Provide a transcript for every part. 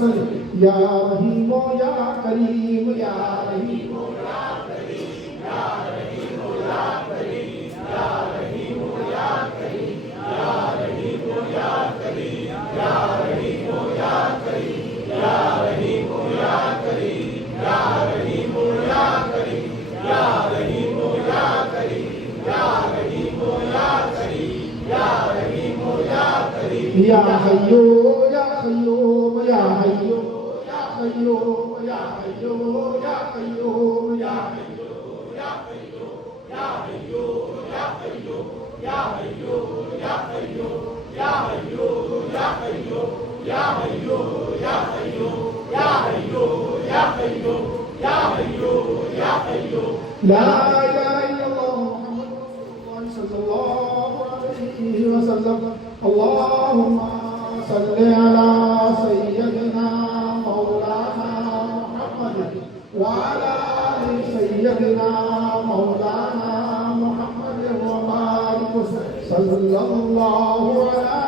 वसल्लम या रहीम या करीम या रहीम या करीम या रहीम या करीम या रहीम या करीम या रहीम या करीम या रहीम या करीम या रहीम या करीम या रहीम या करीम या रहीम या करीम या रहीम या करीम या रहीम या करीम या हय्यू या कय्यूम या हय्यू या कय्यूम या हय्यू या कय्यूम या हय्यू या कय्यूम या हय्यू या कय्यूम या हय्यू या कय्यूम या हय्यू या कय्यूम या हय्यू या कय्यूम या हय्यू या कय्यूम या हय्यू या कय्यूम ला इलाहा इल्लल्लाह मुहम्मदुर रसूलुल्लाह सल्लल्लाहु अलैहि वसल्लम अल्लाहुम्मा सल्लि अला सय्यदिना मौलाना मुहम्मद व अला आलि सय्यदिना मौलाना मुहम्मद व बारिक सल्लल्लाहु अला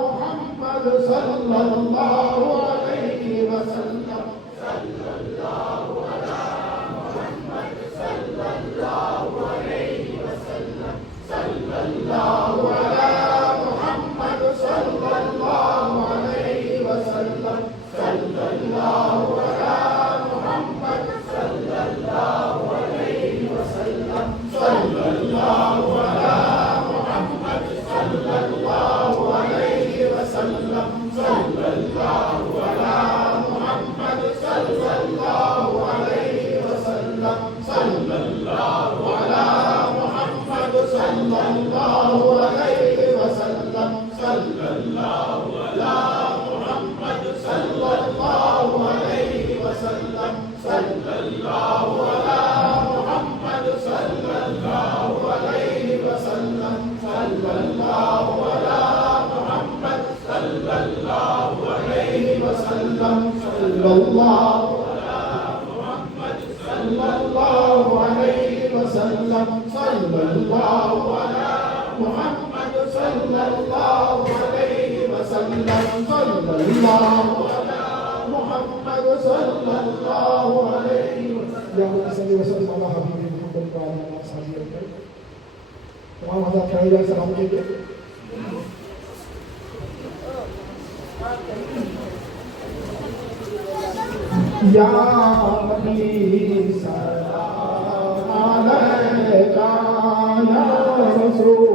मुहम्मद सल्लल्लाहु अलैहि वसल्लम सल्लल्लाहु अला मुहम्मद सल्लल्लाहु अलैहि वसल्लम सल्लल्लाहु अला मुहम्मद सल्लल्लाहु अलैहि वसल्लम सल्लल्लाहु अला मुहम्मद सल्लल्लाहु अलैहि वसल्लम सल्लल्लाहु अला मुहम्मद सल्लल्लाहु अलैहि वसल्लम सल्लल्लाहु अला मुहम्मद सल्लल्लाहु अलैहि वसल्लम सल्लल्लाहु अला मुहम्मद सल्लल्लाहु अलैहि वसल्लम सल्लल्लाहु अला मुहम्मद सल्लल्लाहु अलैहि वसल्लम सल्लल्लाहु अला मुहम्मद सल्लल्लाहु अलैहि वसल्लम सल्लल्लाहु अला मुहम्मद सल्लल्लाहु अलैहि वसल्लम सल्लल्लाहु अला मुहम्मद सल्लल्लाहु अलैहि वसल्लम सल्लल्लाहु अला मुहम्मद सल्लल्लाहु अलैहि वसल्लम सल्लल्लाहु अला मुहम्मद सल्लल्लाहु अलैहि वसल्लम वसल्लम अला हबीबी मुहम्मद व अला असहाबी अजमईन। तमाम हज़रात खड़े रहे सलाम के लिए। या नबी सलाम अलैका या रसूल